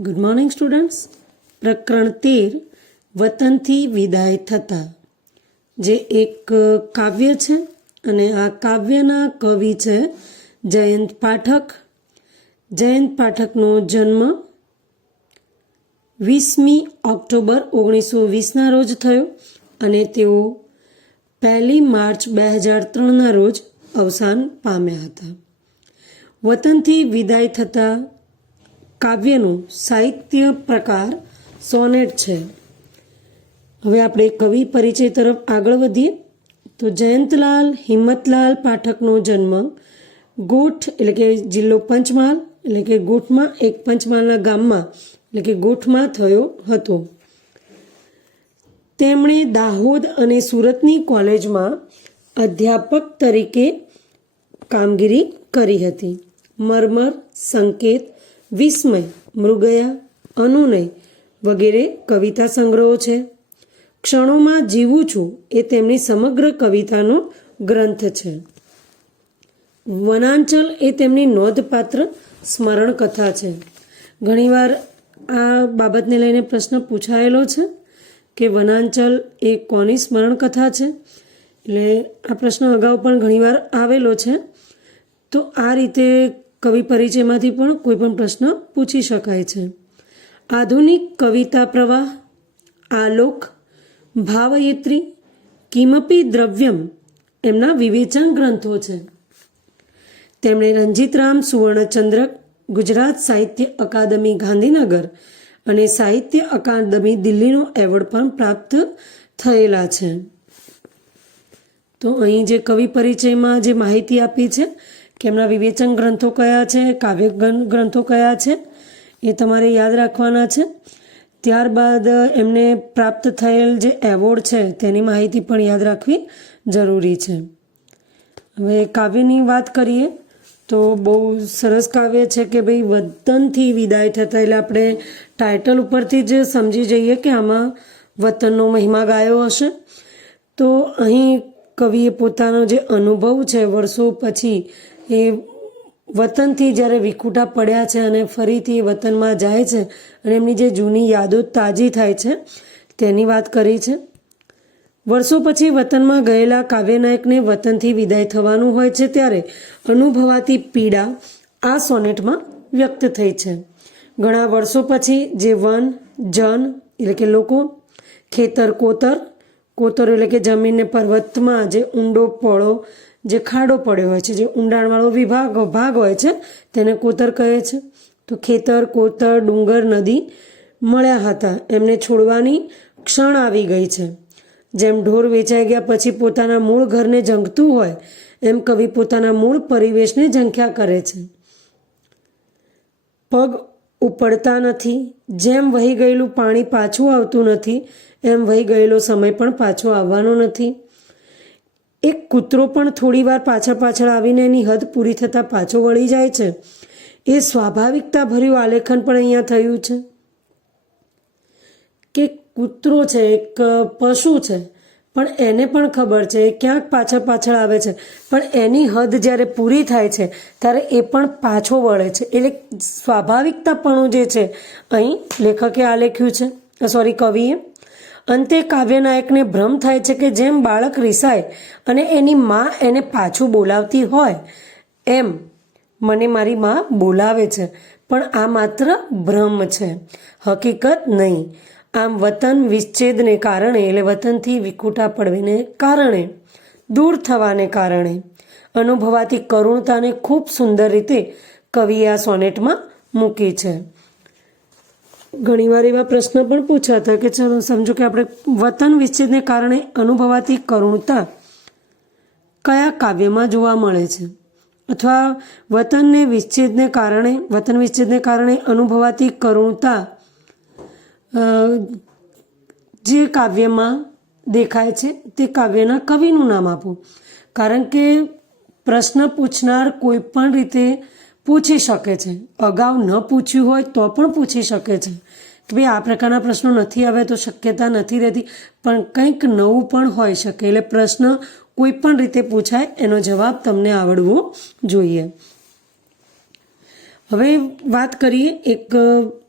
Good morning students. પ્રકરણ 13 વતનથી વિદાય થતા, જે એક કાવ્ય છે અને આ કાવ્યના કવિ છે જયંત પાઠક. જયંત પાઠકનો જન્મ 20મી ઓક્ટોબર 1920ના રોજ થયો અને તેઓ 1 માર્ચ 2003ના રોજ અવસાન પામ્યા હતા. વતનથી વિદાય થતા કાવ્યનું સાહિત્ય પ્રકાર સોનેટ છે. હવે આપણે કવિ પરિચય તરફ આગળ વધીએ તો જયંતલાલ હિંમતલાલ પાઠકનો જન્મ ગોઠ એટલે કે જિલ્લો પંચમહાલ એટલે કે ગોઠમાં એક પંચમહાલના ગામમાં એટલે કે ગોઠમાં થયો હતો. તેમણે દાહોદ અને સુરતની કોલેજમાં અધ્યાપક તરીકે કામગીરી કરી હતી. મરમર, સંકેત, વિસ્મય, મૃગયા, અનુનય વગેરે કવિતા સંગ્રહો છે. ક્ષણોમાં જીવું છું એ તેમની સમગ્ર કવિતાનો ગ્રંથ છે. વનાંચલ એ તેમની નોંધપાત્ર સ્મરણ કથા છે. ઘણીવાર આ બાબતને લઈને પ્રશ્ન પૂછાયેલો છે કે વનાંચલ એ કોની સ્મરણ કથા છે. એટલે આ પ્રશ્ન અગાઉ પણ ઘણીવાર આવેલો છે. તો આ રીતે કવિ પરિચયમાંથી પણ કોઈ પણ પ્રશ્ન પૂછી શકાય છે. આધુનિક કવિતા પ્રવાહ, આલોક, ભાવયત્રી, કિમપી દ્રવ્યમ એમના વિવેચન ગ્રંથો છે. તેમણે રંજીતરામ સુવર્ણચંદ્રક, ગુજરાત સાહિત્ય અકાદમી ગાંધીનગર અને સાહિત્ય અકાદમી દિલ્હીનો એવોર્ડ પણ પ્રાપ્ત થયેલા છે. તો અહીં જે કવિ પરિચયમાં જે માહિતી આપી છે કે એમના વિવેચન ગ્રંથો કયા છે, કાવ્ય ગ્રંથો કયા છે, એ તમારે યાદ રાખવાના છે. ત્યારબાદ એમને પ્રાપ્ત થયેલ જે એવોર્ડ છે તેની માહિતી પણ યાદ રાખવી જરૂરી છે. હવે કાવ્યની વાત કરીએ તો બહુ સરસ કાવ્ય છે કે ભાઈ વતનથી વિદાય થતા, એટલે આપણે ટાઇટલ ઉપરથી જ સમજી જઈએ કે આમાં વતનનો મહિમા ગાયો હશે. તો અહીં કવિએ પોતાનો જે અનુભવ છે વર્ષો પછી એ વતનથી જ્યારે વિખૂટા પડ્યા છે અને ફરીથી વતનમાં જાય છે અને એમની જે જૂની યાદો તાજી થાય છે તેની વાત કરી છે. વર્ષો પછી વતનમાં ગયેલા કાવ્યનાયકને વતનથી વિદાય થવાનું હોય છે ત્યારે અનુભવાતી પીડા આ સોનેટમાં વ્યક્ત થઈ છે. ઘણા વર્ષો પછી જે વન, જન એટલે કે લોકો, ખેતર, કોતર, કોતર એટલે કે જમીનને પર્વતમાં જે ઊંડો પળો જે ખાડો પડ્યો હોય છે, જે ઊંડાણવાળો ભાગ હોય છે તેને કોતર કહે છે. તો ખેતર, કોતર, ડુંગર, નદી મળ્યા હતા. એમને છોડવાની ક્ષણ આવી ગઈ છે. જેમ ઢોર વેચાઈ ગયા પછી પોતાના મૂળ ઘરને ઝંખતું હોય એમ કવિ પોતાના મૂળ પરિવેશને ઝંખ્યા કરે છે. પગ ઉપડતા નથી. જેમ વહી ગયેલું પાણી પાછું આવતું નથી એમ વહી ગયેલો સમય પણ પાછો આવવાનો નથી. એક કૂતરો પણ થોડી વાર પાછળ આવીને એની હદ પૂરી થતાં પાછો વળી જાય છે. એ સ્વાભાવિકતા ભર્યું આલેખન પણ અહીંયા થયું છે કે કૂતરો છે એક પશુ છે પણ એને પણ ખબર છે ક્યાંક પાછળ આવે છે, પણ એની હદ જ્યારે પૂરી થાય છે ત્યારે એ પણ પાછો વળે છે. એટલે સ્વાભાવિકતાપણું જે છે અહીં લેખકે આલેખ્યું છે, કવિએ. અંતે કાવ્યનાયકને ભ્રમ થાય છે કે જેમ બાળક રિસાય અને એની મા એને પાછું બોલાવતી હોય એમ મને મારી મા બોલાવે છે, પણ આ માત્ર ભ્રમ છે, હકીકત નહીં. આમ વતન વિચ્છેદને કારણે એટલે વતનથી વિખૂટા પડવાને કારણે, દૂર થવાને કારણે અનુભવાતી કરુણતાને ખૂબ સુંદર રીતે કવિએ આ સોનેટમાં મૂકી છે. ઘણીવાર એવા પ્રશ્ન પણ પૂછાતા કે ચલો સમજો કે આપણે વતન વિચ્છેદને કારણે અનુભવાતી કરુણતા કયા કાવ્યમાં જોવા મળે છે, અથવા વતન વિચ્છેદને કારણે અનુભવાતી કરુણતા જે કાવ્યમાં દેખાય છે તે કાવ્યના કવિનું નામ આપો. કારણ કે પ્રશ્ન પૂછનાર કોઈ પણ રીતે પૂછી શકે છે. અગાઉ ન પૂછ્યું હોય તો પણ પૂછી શકે છે કે ભાઈ આ પ્રકારના પ્રશ્નો નથી આવ્યા, તો શક્યતા નથી રહેતી, પણ કંઈક નવું પણ હોઈ શકે. એટલે પ્રશ્ન કોઈ પણ રીતે પૂછાય એનો જવાબ તમને આવડવો જોઈએ. હવે વાત કરીએ એક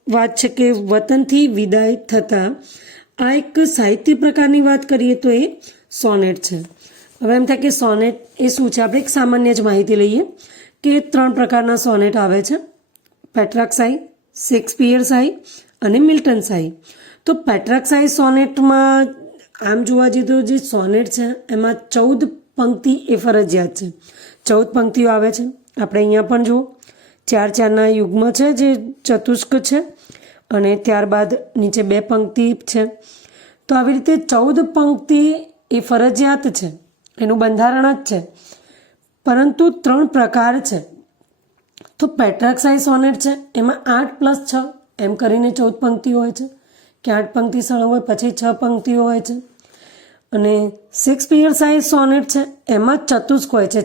વાત છે કે વતનથી વિદાય થતા આ એક સાહિત્ય પ્રકારની વાત કરીએ તો એ સોનેટ છે. હવે એમ થાય કે સોનેટ એ શું છે, આપણે એક સામાન્ય જ માહિતી લઈએ કે 3 પ્રકારના સોનેટ આવે છે: પેટ્રાર્ક શાહી, શેક્સપિયર શાહી અને મિલ્ટન શાહી. તો પેટ્રાર્ક શાહી સોનેટમાં આમ જોવા જઈએ તો જે સોનેટ છે એમાં 14 પંક્તિ એ ફરજિયાત છે. 14 પંક્તિઓ આવે છે. આપણે અહીંયા પણ જુઓ 4-4ના યુગ્મ છે જે ચતુષ્ક છે અને ત્યારબાદ નીચે 2 પંક્તિ છે. તો આવી રીતે 14 પંક્તિ એ ફરજિયાત છે, એનું બંધારણ જ છે. પરંતુ 3 પ્રકાર છે. તો પેટ્રાર્ક શાહી સોનેટ છે એમાં 8+6 એમ કરીને 14 પંક્તિઓ હોય છે કે 8 પંક્તિ સળંગ હોય પછી 6 પંક્તિઓ હોય છે. અને શેક્સપિયર શાહી સોનેટ છે એમાં ચતુષ્ક હોય છે,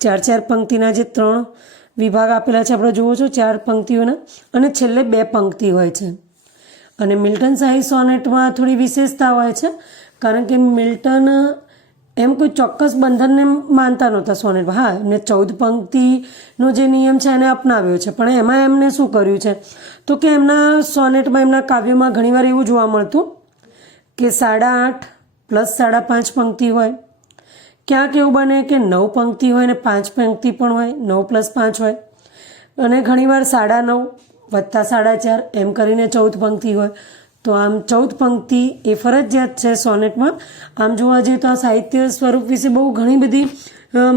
4 પંક્તિના જે 3 વિભાગ આપેલા છે આપણે જુઓ છો 4 પંક્તિઓના, અને છેલ્લે 2 પંક્તિ હોય છે. અને મિલ્ટન શાહી સોનેટમાં થોડી વિશેષતા હોય છે, કારણ કે મિલ્ટન એમ કોઈ ચોક્કસ બંધનને માનતા નહોતા સોનેટમાં. હા, એમને 14 પંક્તિનો જે નિયમ છે એને અપનાવ્યો છે, પણ એમાં એમને શું કર્યું છે તો કે એમના સોનેટમાં, એમના કાવ્યોમાં ઘણીવાર એવું જોવા મળતું કે 8.5 + 5.5 પંક્તિ હોય. ક્યાંક એવું બને કે 9 પંક્તિ હોય ને 5 પંક્તિ પણ હોય, 9 + 5 હોય. અને ઘણીવાર 9.5 + 4.5 એમ કરીને 14 પંક્તિ હોય. તો આમ 14 પંક્તિ એ ફરજિયાત છે સોનેટમાં. આમ જોવા જઈએ તો આ સાહિત્ય સ્વરૂપ વિશે બહુ ઘણી બધી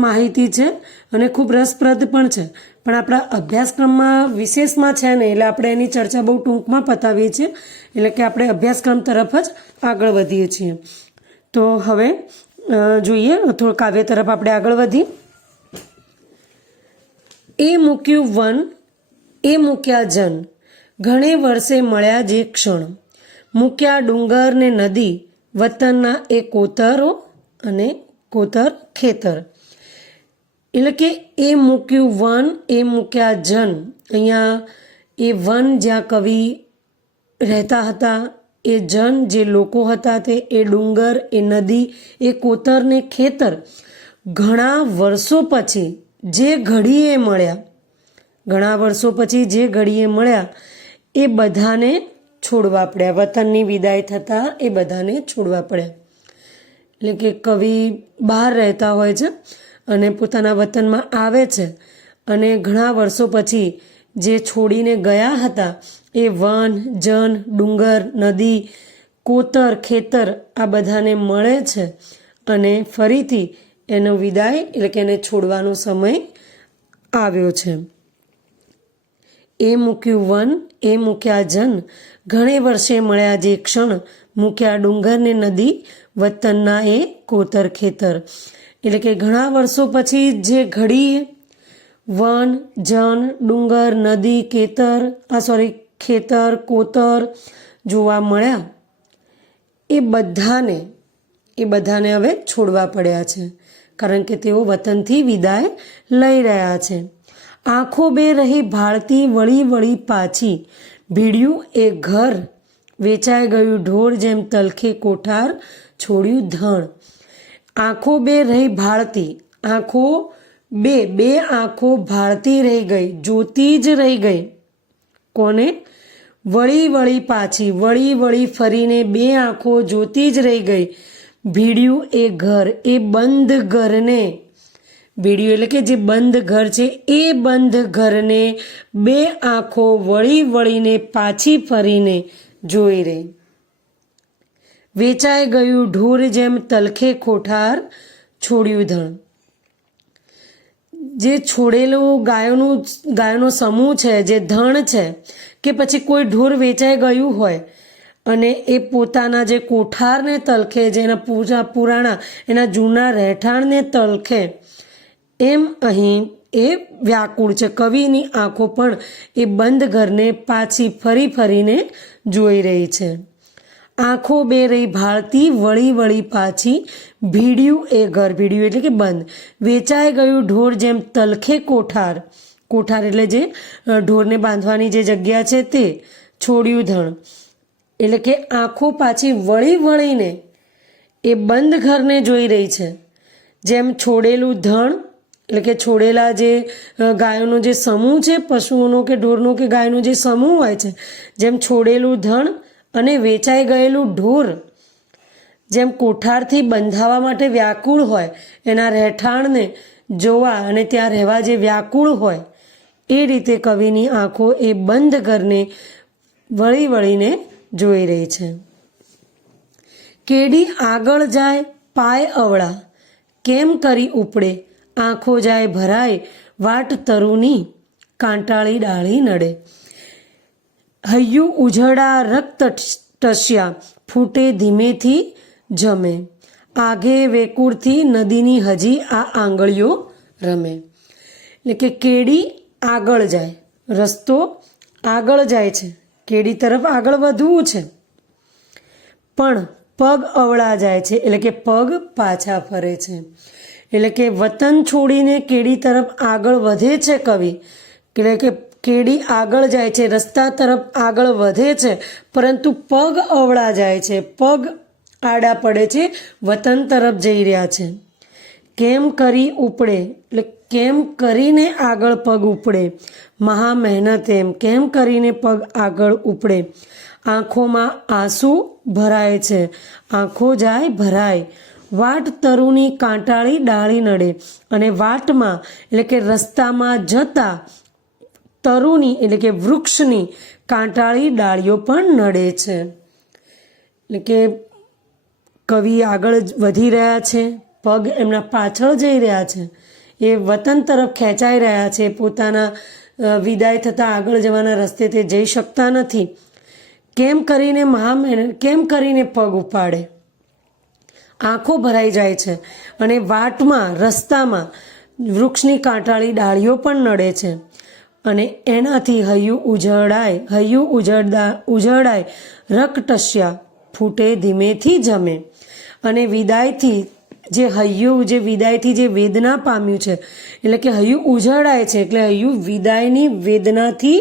માહિતી છે અને ખૂબ રસપ્રદ પણ છે, પણ આપણા અભ્યાસક્રમમાં વિશેષમાં છે ને, એટલે આપણે એની ચર્ચા બહુ ટૂંકમાં પતાવીએ છીએ, એટલે કે આપણે અભ્યાસક્રમ તરફ જ આગળ વધીએ છીએ. તો હવે જોઈએ થોડું કાવ્ય તરફ આપણે આગળ વધીએ. એ મૂક્યું વન એ મૂક્યા જન, ઘણે વર્ષે મળ્યા જે ક્ષણ, મૂક્યા ડુંગર ને નદી, વતનના એ કોતરો અને કોતર ખેતર. એટલે કે એ મૂક્યું વન એ મૂક્યા જન. અહીંયા એ વન જ્યાં કવિ રહેતા હતા, એ જન જે લોકો હતા તે, એ ડુંગર, એ નદી, એ કોતર ને ખેતર ઘણા વર્ષો પછી જે ઘડીએ મળ્યા, ઘણા વર્ષો પછી જે ઘડીએ મળ્યા એ બધાને છોડવા પડ્યા. વતનની વિદાય થતાં એ બધાને છોડવા પડ્યા. એટલે કે કવિ બહાર રહેતા હોય છે અને પોતાના વતનમાં આવે છે, અને ઘણા વર્ષો પછી જે છોડીને ગયા હતા એ વન, જન, ડુંગર, નદી, કોતર, ખેતર આ બધાને મળે છે અને ફરીથી એનો વિદાય, એટલે કે એને છોડવાનો સમય આવ્યો છે. એ મૂક્યું વન એ મૂક્યા જન, ઘણે વર્ષે મળ્યા જે ક્ષણ, મૂક્યા ડુંગર ને નદી, વતનના એ કોતર ખેતર. એટલે કે ઘણા વર્ષો પછી જે ઘડી વન, જન, ડુંગર, નદી, ખેતર, કોતર જોવા મળ્યા એ બધાને હવે છોડવા પડ્યા છે, કારણ કે તેઓ વતનથી વિદાય લઈ રહ્યા છે. આંખો બે રહી ભાળતી વળી વળી પાછી, ભીડ્યું એ ઘર, વેચાઈ ગયું ઢોર જેમ તલખે કોઠાર, છોડ્યું ધણ. આંખો બે રહી ભાળતી, આંખો બે આંખો ભાળતી રહી ગઈ, જોતી જ રહી ગઈ. કોને? વળી વળી પાછી, વળી વળી ફરીને 2 આંખો જોતી જ રહી ગઈ. ભીડ્યું એ ઘર, એ બંધ ઘરને, ભીડ્યું એટલે કે જે બંધ ઘર છે એ બંધ ઘરને 2 આંખો વળી વળીને પાછી ફરીને જોઈ રહી. વેચાઈ ગયું ઢોર જેમ તલખે કોઠાર, છોડ્યું ધણ. જે છોડેલું ગાયોનો સમૂહ છે, જે ધણ છે, કે પછી કોઈ ઢોર વેચાઈ ગયું હોય અને એ પોતાના જે કોઠારને તલખે, જેના પુરાણા એના જૂના રહેઠાણને તલખે, એમ અહીં એ વ્યાકુળ છે. કવિની આંખો પણ એ બંધ ઘરને પાછી ફરીને જોઈ રહી છે. આંખો બે રહી ભાળતી વળી વળી પાછી, ભીડ્યું એ ઘર, ભીડ્યું એટલે કે બંધ, વેચાઈ ગયું ઢોર જેમ તલખે કોઠાર, કોઠાર એટલે જે ઢોરને બાંધવાની જે જગ્યા છે તે, છોડ્યું ધણ. એટલે કે આંખો પાછી વળી વળીને એ બંધ ઘરને જોઈ રહી છે, જેમ છોડેલું ધણ એટલે કે છોડેલા જે ગાયોનો જે સમૂહ છે, પશુઓનો કે ઢોરનો કે ગાયનો જે સમૂહ હોય છે, જેમ છોડેલું ધણ અને વેચાઈ ગયેલું ઢોર જેમ કોઠારથી બંધાવા માટે વ્યાકુળ હોય, એના રહેઠાણને જોવા અને ત્યાં રહેવા જે વ્યાકુળ હોય, એ રીતે કવિની આંખો એ બંધ કરીને વળી વળીને જોઈ રહી છે. કેડી આગળ જાય પાય અવળા, કેમ કરી ઉપડે આંખો જાય ભરાય, વાટ તરુની કાંટાળી ડાળી નડે. હૈયું ઉજળા રક્ત ટસ્યા, ફૂટે ધીમેથી જમે, આઘે વેકુળથી નદીની હજી આ આંગળીઓ રમે. એટલે કે કેડી આગળ જાય, રસ્તો આગળ જાય છે, કેડી તરફ આગળ વધવું છે, પણ પગ અવળા જાય છે, એટલે કે પગ પાછા ફરે છે. એટલે કે વતન છોડીને કેડી તરફ આગળ વધે છે કવિ, એટલે કે કેડી આગળ જાય છે, રસ્તા તરફ આગળ વધે છે, પરંતુ પગ અવળા જાય છે, પગ આડા પડે છે, વતન તરફ જઈ રહ્યા છે. કેમ કરી ઉપડે, એટલે કેમ કરીને આગળ પગ ઉપડે, મહા મહેનત એમ કેમ કરીને પગ આગળ ઉપડે. આંખોમાં આંસુ ભરાય છે, આંખો જાય ભરાય, વાટ તરુની કાંટાળી ડાળી નડે. અને વાટમાં એટલે કે રસ્તામાં જતા તરુની એટલે કે વૃક્ષની કાંટાળી ડાળીઓ પણ નડે છે. એટલે કે કવિ આગળ વધી રહ્યા છે, પગ એમના પાછળ જઈ રહ્યા છે, એ વતન તરફ ખેંચાઈ રહ્યા છે, પોતાના વિદાય થતાં આગળ જવાના રસ્તે તે જઈ શકતા નથી. કેમ કરીને કેમ કરીને પગ ઉપાડે, આંખો ભરાઈ જાય છે, અને વાટમાં રસ્તામાં વૃક્ષની કાંટાળી ડાળીઓ પણ નડે છે, અને એનાથી હૈયું ઉજળાય રક્તટસ્યા, ફૂટે ધીમેથી જમે. અને વિદાયથી જે હૈયું જે વિદાયથી જે વેદના પામ્યું છે, એટલે કે હૈયું ઉજળાય છે, એટલે હૈયું વિદાયની વેદનાથી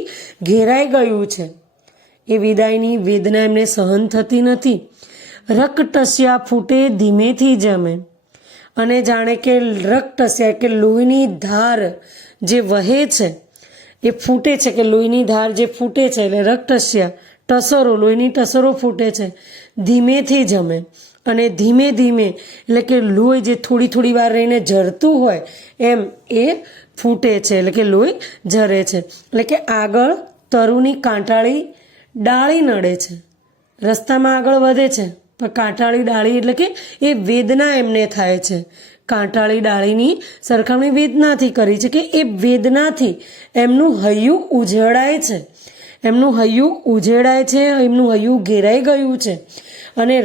ઘેરાઈ ગયું છે, એ વિદાયની વેદના એમને સહન થતી નથી. રક્તટસ્યા ફૂટે ધીમેથી જમે, અને જાણે કે રક્તટસ્યા કે લોહીની ધાર જે વહે છે એ ફૂટે છે, કે લોહીની ધાર જે ફૂટે છે, એટલે રક્તટસ્યા ટસરો, લોહીની ટસરો ફૂટે છે, ધીમેથી જમે. અને ધીમે ધીમે એટલે કે લોહી જે થોડી થોડી વાર રહીને ઝરતું હોય એમ એ ફૂટે છે, એટલે કે લોહી ઝરે છે. એટલે કે આગળ તરુની કાંટાળી ડાળી નડે છે, રસ્તામાં આગળ વધે છે, પણ કાંટાળી ડાળી એટલે કે એ વેદના એમને થાય છે. કાંટાળી ડાળીની સરખામણી વેદનાથી કરી છે, કે એ વેદનાથી એમનું હૈયું ઉજળાય છે, એમનું હૈયું ઉજળાય છે, એમનું હૈયું ઘેરાઈ ગયું છે. અને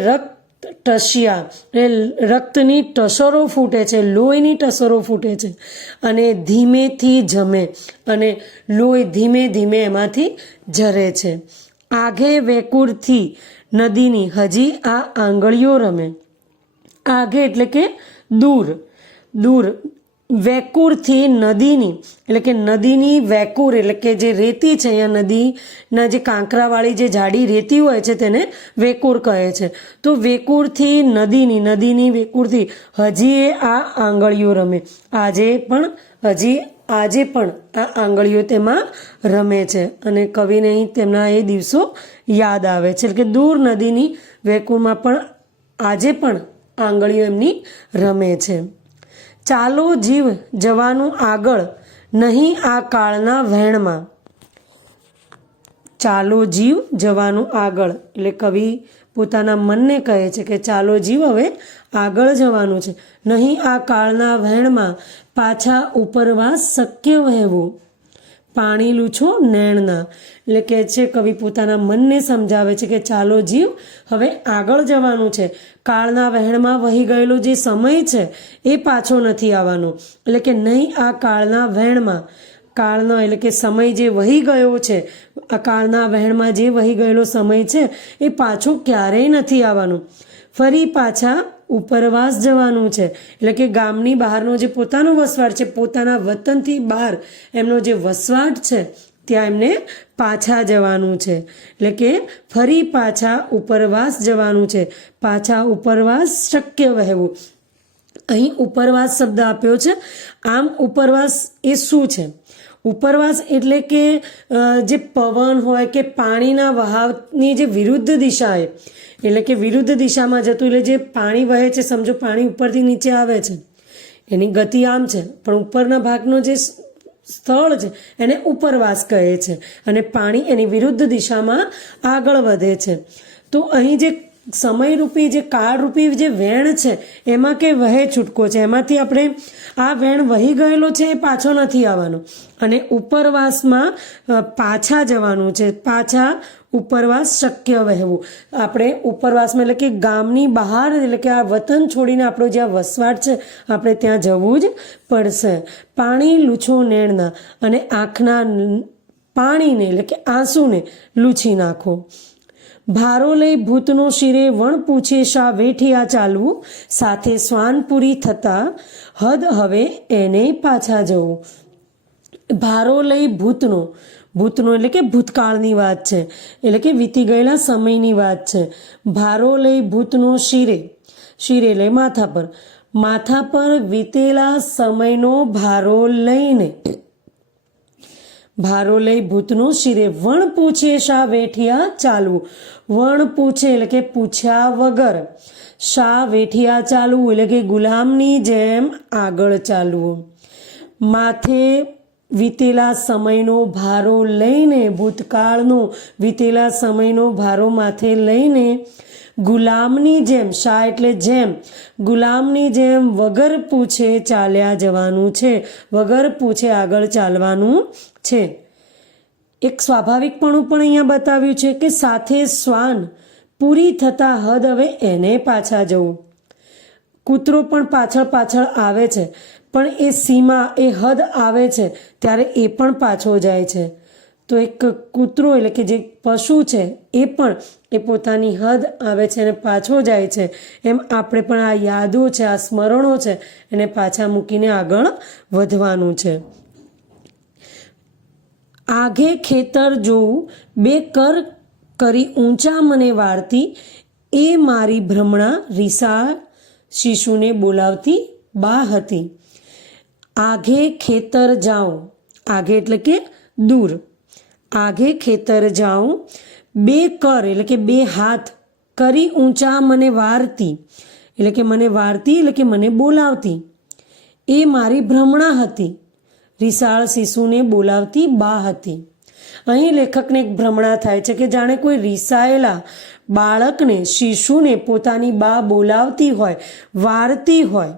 ટસ્યા એટલે રક્તની ટસરો ફૂટે છે, લોહીની ટસરો ફૂટે છે, અને ધીમેથી જમે, અને લોહી ધીમે ધીમે એમાંથી ઝરે છે. આઘે વેકુળથી નદીની હજી આ આંગળીઓ રમે. આઘે એટલે કે દૂર, દૂર, વેકુળથી નદીની એટલે કે નદીની વેકુર એટલે કે જે રેતી છે, અહીંયા નદીના જે કાંકરાવાળી જે જાડી રેતી હોય છે તેને વેકુર કહે છે. તો વેકુરથી નદીની વેકુરથી હજી આ આંગળીઓ રમે, આજે પણ આ આંગળીઓ તેમાં રમે છે. અને કવિને અહીં તેમના એ દિવસો યાદ આવે છે, એટલે કે દૂર નદીની વેકુરમાં પણ આજે પણ આંગળીઓ એમની રમે છે. ચાલો જીવ જવાનું આગળ, નહીં આ કાળના વહેણમાં. ચાલો જીવ જવાનું આગળ, એટલે કવિ પોતાના મનને કહે છે કે ચાલો જીવ હવે આગળ જવાનું છે, નહીં આ કાળના વહેણમાં પાછા ઉપરવાસ શક્ય વહેવું. પાણી લૂછો નૈણના, એટલે કે છે કવિ પોતાના મનને સમજાવે છે કે ચાલો જીવ હવે આગળ જવાનું છે, કાળના વહેણમાં વહી ગયેલો જે સમય છે એ પાછો નથી આવવાનો. એટલે કે નહીં આ કાળના વહેણમાં, કાળનો એટલે કે સમય જે વહી ગયો છે, આ કાળના વહેણમાં જે વહી ગયેલો સમય છે એ પાછો ક્યારેય નથી આવવાનું. ફરી પાછા ઉપરવાસ જવાનું છે, એટલે કે ગામની બહારનો જે પોતાનો વસવાટ છે, પોતાના વતનથી બહાર એમનો જે વસવાટ છે ત્યાં એમને પાછા જવાનું છે. એટલે કે ફરી પાછા ઉપરવાસ જવાનું છે, પાછા ઉપરવાસ શક્ય વહેવું. અહીં ઉપરવાસ શબ્દ આપ્યો છે. આમ ઉપરવાસ એ શું છે? ઉપરવાસ એટલે કે જે પવન હોય કે પાણીના વહાવની જે વિરુદ્ધ દિશા એટલે કે વિરુદ્ધ દિશામાં જતું, એટલે જે પાણી વહે છે, સમજો પાણી ઉપરથી નીચે આવે છે, એની ગતિ આમ છે, પણ ઉપરના ભાગનો જે સ્થળ છે એને ઉપરવાસ કહે છે, અને પાણી એની વિરુદ્ધ દિશામાં આગળ વધે છે. તો અહીં જે સમયરૂપી, જે કાળરૂપી જે વેણ છે એમાં કે વહે છૂટકો છે, એમાંથી આપણે આ વેણ વહી ગયેલો છે એ પાછો નથી આવવાનો, અને ઉપરવાસમાં પાછા જવાનું છે. પાછા ઉપરવાસ શક્ય વહેવું. આપણે ઉપરવાસમાં એટલે કે ગામની બહાર, એટલે કે આ વતન છોડીને આપણો જ્યાં વસવાટ છે આપણે ત્યાં જવું જ પડશે. પાણી લૂછો નેણના, અને આંખના પાણીને એટલે કે આંસુને લૂછી નાખો. ભારો લઈ ભૂતનો શિરે વણ પૂછે શા વેઠિયા ચાલવું, સાથે શ્વાન પૂરી થતા હદ હવે એને પાછા જવું. ભારો લઈ ભૂતનો એટલે કે ભૂતકાળની વાત છે, એટલે કે વીતી ગયેલા સમયની વાત છે. ભારો લઈ ભૂતનો શિરે લઈ માથા પર વીતેલા સમયનો ભારો લઈને, ભારો લઈ ભૂતનો શિરે વણ પૂછે શા વેઠિયા ચાલવું. વણ પૂછે એટલે કે પૂછ્યા વગર, શા વેઠિયા ચાલવું એટલે કે ગુલામની જેમ આગળ ચાલવું. માથે વીતેલા સમયનો ભારો લઈને, ભૂતકાળનો વીતેલા સમયનો ભારો માથે લઈને ગુલામની જેમ, શા એટલે જેમ, ગુલામની જેમ વગર પૂછે ચાલ્યા જવાનું છે, વગર પૂછે આગળ ચાલવાનું છે. એક સ્વાભાવિકપણું પણ અહીંયા બતાવ્યું છે કે સાથે શ્વાન પૂરી થતા હદ હવે એને પાછા જવું. કૂતરો પણ પાછળ આવે છે, પણ એ સીમા, એ હદ આવે છે ત્યારે એ પણ પાછો જાય છે. તો એક કૂતરો એટલે કે જે પશુ છે એ પણ એ પોતાની હદ આવે છે અને પાછો જાય છે. એમ આપણે પણ આ યાદો છે, આ સ્મરણો છે, એને પાછા મૂકીને આગળ વધવાનું છે. આઘે ખેતર જોવું બે કર કરી ઊંચા મને વાળતી, એ મારી ભ્રમણા રીસા શિશુને બોલાવતી બા હતી. આઘે ખેતર જાઉં, આઘે એટલે કે દૂર, આઘે ખેતર જાઉં બે કર એટલે કે બે હાથ, કરી ઊંચા મને વારતી એટલે કે મને વારતી એટલે કે મને બોલાવતી, એ મારી ભ્રમણા હતી. રીસાળ શિશુને બોલાવતી બા હતી. અહીં લેખકને એક ભ્રમણા થાય છે કે જાણે કોઈ રીસાયેલા બાળકને, શિશુને પોતાની બા બોલાવતી હોય, વારતી હોય,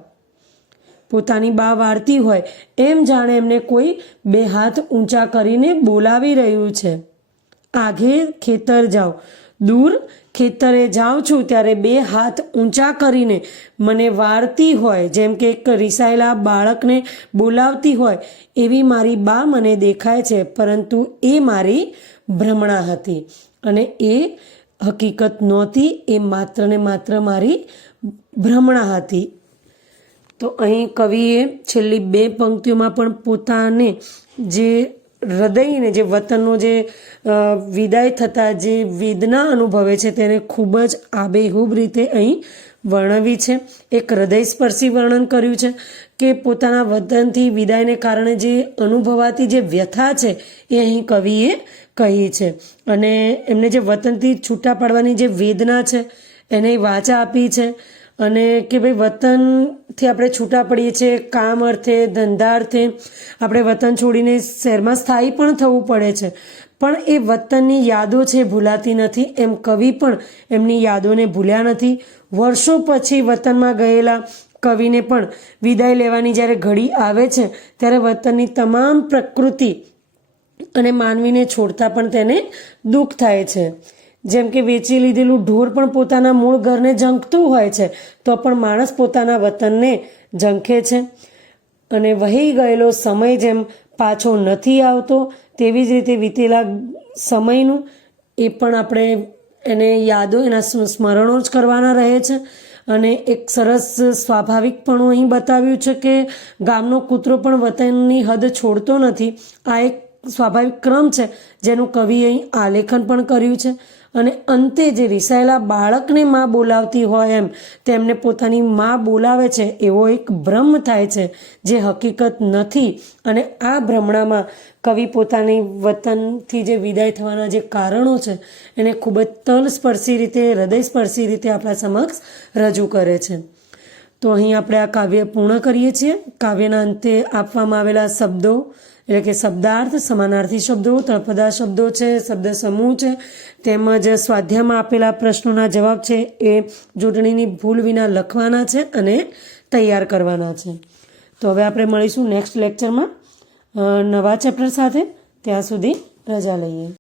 પોતાની બા વારતી હોય એમ જાણે એમને કોઈ બે હાથ ઊંચા કરીને બોલાવી રહ્યું છે. આઘે ખેતર જાઓ, દૂર ખેતરે જાઉં છું ત્યારે બે હાથ ઊંચા કરીને મને વારતી હોય, જેમ કે એક રીસાયેલા બાળકને બોલાવતી હોય એવી મારી બા મને દેખાય છે, પરંતુ એ મારી ભ્રમણા હતી અને એ હકીકત નહોતી, એ માત્ર ને માત્ર મારી ભ્રમણા હતી. તો અહીં કવિએ છેલ્લી બે પંક્તિઓમાં પણ પોતાને જે હૃદયને, જે વતનનો જે વિદાય થતાં જે વેદના અનુભવે છે તેને ખૂબ જ આબેહૂબ રીતે અહીં વર્ણવી છે. એક હૃદયસ્પર્શી વર્ણન કર્યું છે કે પોતાના વતનથી વિદાયને કારણે જે અનુભવાતી જે વ્યથા છે એ અહીં કવિએ કહી છે, અને એમને જે વતનથી છૂટા પાડવાની જે વેદના છે એને વાચા આપી છે. અને કે ભાઈ વતનથી આપણે છૂટા પડીએ છીએ, કામ અર્થે, ધંધા અર્થે આપણે વતન છોડીને શહેરમાં સ્થાયી પણ થવું પડે છે, પણ એ વતનની યાદો છે ભૂલાતી નથી. એમ કવિ પણ એમની યાદોને ભૂલ્યા નથી. વર્ષો પછી વતનમાં ગયેલા કવિને પણ વિદાય લેવાની જ્યારે ઘડી આવે છે ત્યારે વતનની તમામ પ્રકૃતિ અને માનવીને છોડતા પણ તેને દુઃખ થાય છે. જેમ કે વેચી લીધેલું ઢોર પણ પોતાના મૂળ ઘરને ઝંખતું હોય છે, તો પણ માણસ પોતાના વતનને ઝંખે છે. અને વહી ગયેલો સમય જેમ પાછો નથી આવતો, તેવી જ રીતે વીતેલા સમયનું એ પણ આપણે એને યાદો, એના સ્મરણો જ કરવાના રહે છે. અને એક સરસ સ્વાભાવિકપણું અહીં બતાવ્યું છે કે ગામનો કૂતરો પણ વતનની હદ છોડતો નથી. આ એક સ્વાભાવિક ક્રમ છે જેનું કવિએ અહીં આલેખન પણ કર્યું છે. અને અંતે જે રિસાયેલા બાળકને માં બોલાવતી હોય એમ તેમને પોતાની માં બોલાવે છે એવો એક ભ્રમ થાય છે, જે હકીકત નથી. અને આ ભ્રમણામાં કવિ પોતાની વતનથી જે વિદાય થવાના જે કારણો છે એને ખૂબ જ તલસ્પર્શી રીતે, હૃદયસ્પર્શી રીતે આપણા સમક્ષ રજૂ કરે છે. તો અહીં આપણે આ કાવ્ય પૂર્ણ કરીએ છીએ. કાવ્યના અંતે આપવામાં આવેલા શબ્દો એટલે કે શબ્દાર્થ, સમાનાર્થી શબ્દો, તળપદા શબ્દો છે, શબ્દ સમૂહ છે, તેમજ સ્વાધ્યાયમાં આપેલા પ્રશ્નોના જવાબ છે એ જોડણીની ભૂલ વિના લખવાના છે અને તૈયાર કરવાના છે. તો હવે આપણે મળીશું નેક્સ્ટ લેક્ચરમાં નવા ચેપ્ટર સાથે. ત્યાં સુધી રજા લઈએ.